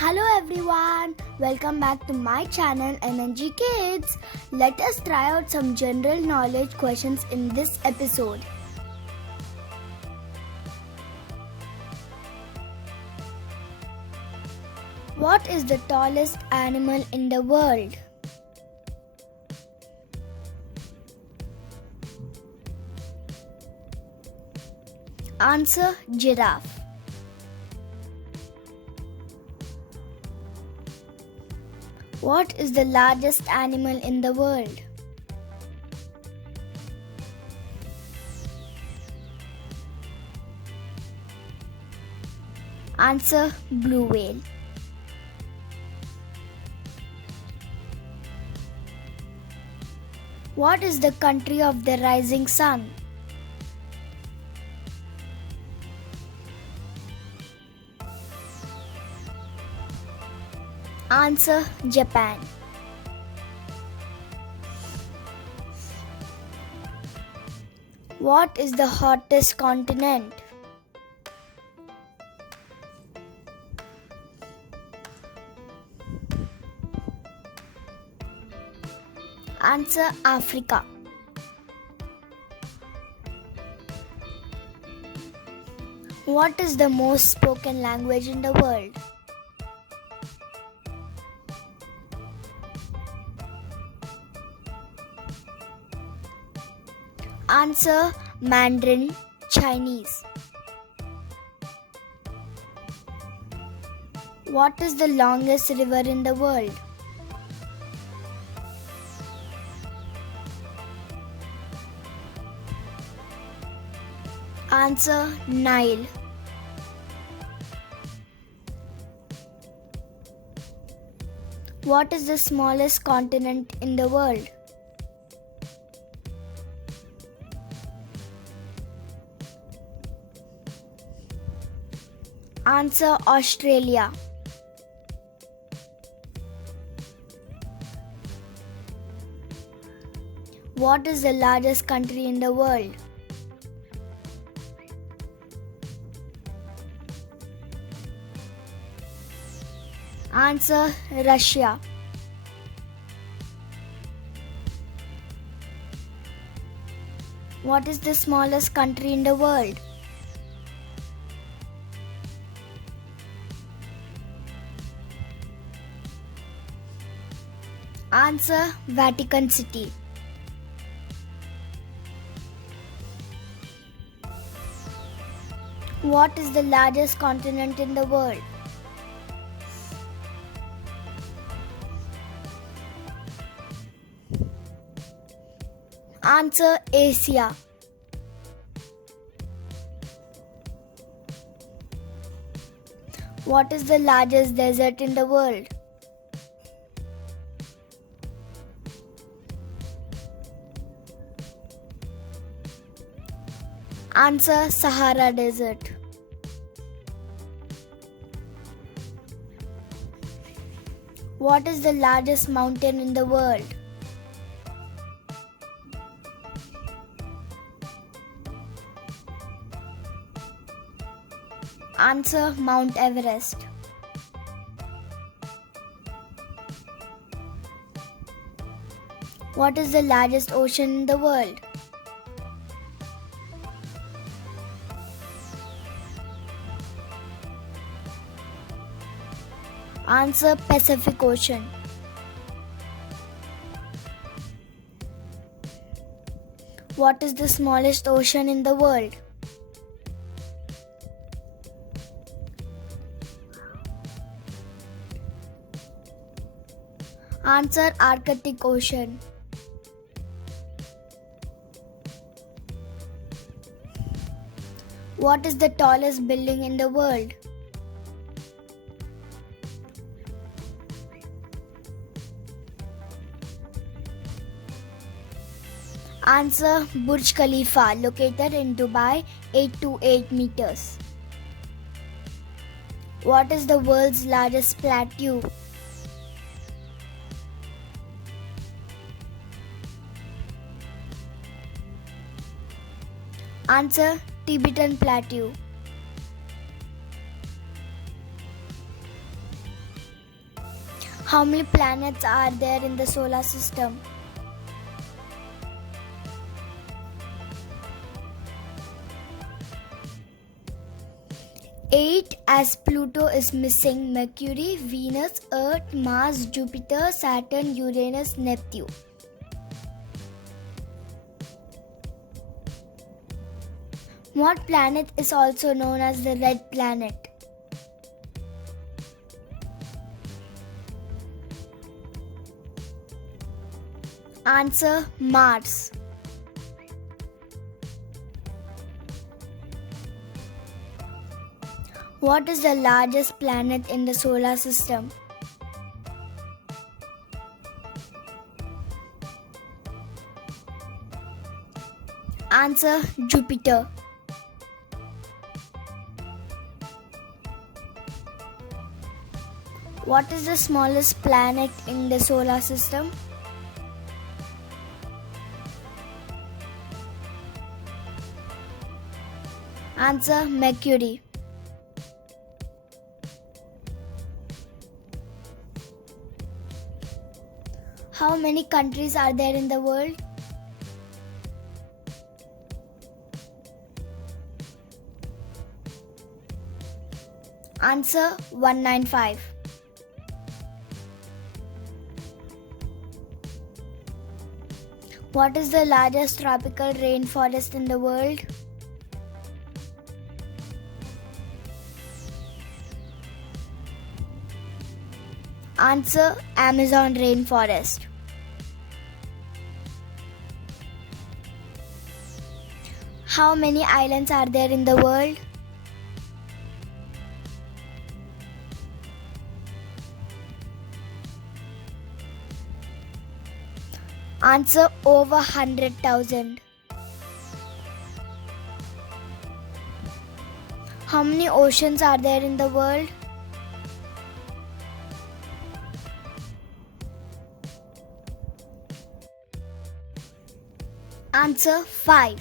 Hello everyone, welcome back to my channel MNG Kids. Let us try out some general knowledge questions in this episode. What is the tallest animal in the world? Answer: giraffe. What is the largest animal in the world? Answer: blue whale. What is the country of the rising sun? Answer: Japan. What is the hottest continent? Answer: Africa. What is the most spoken language in the world? Answer: Mandarin Chinese. What is the longest river in the world? Answer: Nile. What is the smallest continent in the world? Answer: Australia. What is the largest country in the world? Answer: Russia. What is the smallest country in the world? Answer: Vatican City. What is the largest continent in the world? Answer: Asia. What is the largest desert in the world? Answer: Sahara Desert. What is the largest mountain in the world? Answer: Mount Everest. What is the largest ocean in the world? Answer: Pacific Ocean. What is the smallest ocean in the world? Answer: Arctic Ocean. What is the tallest building in the world? Answer: Burj Khalifa, located in Dubai, 828 meters. What is the world's largest plateau? Answer: Tibetan Plateau. How many planets are there in the solar system? 8, as Pluto is missing Mercury, Venus, Earth, Mars, Jupiter, Saturn, Uranus, Neptune. What planet is also known as the red planet? Answer: Mars. What is the largest planet in the solar system? Answer: Jupiter. What is the smallest planet in the solar system? Answer: Mercury. How many countries are there in the world? Answer: 195. What is the largest tropical rainforest in the world? Answer: Amazon rainforest. How many islands are there in the world? Answer: over 100,000. How many oceans are there in the world? Answer: 5.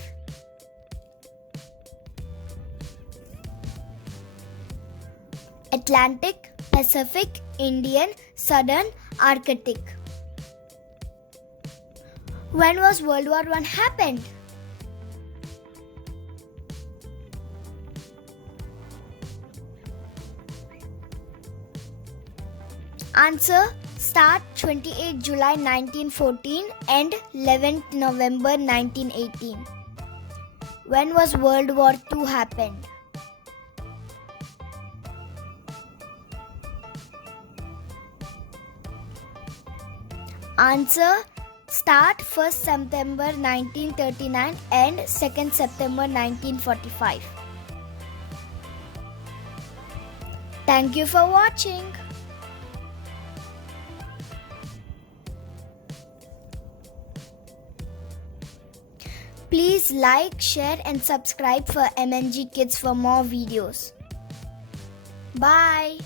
Atlantic, Pacific, Indian, Southern, Arctic. When was World War I happened? Answer: start 28 July 1914, end 11th November 1918. When was World War II happened? Answer: start 1st September 1939, end 2nd September 1945. Thank you for watching. Please like, share and subscribe for MNG Kids for more videos. Bye.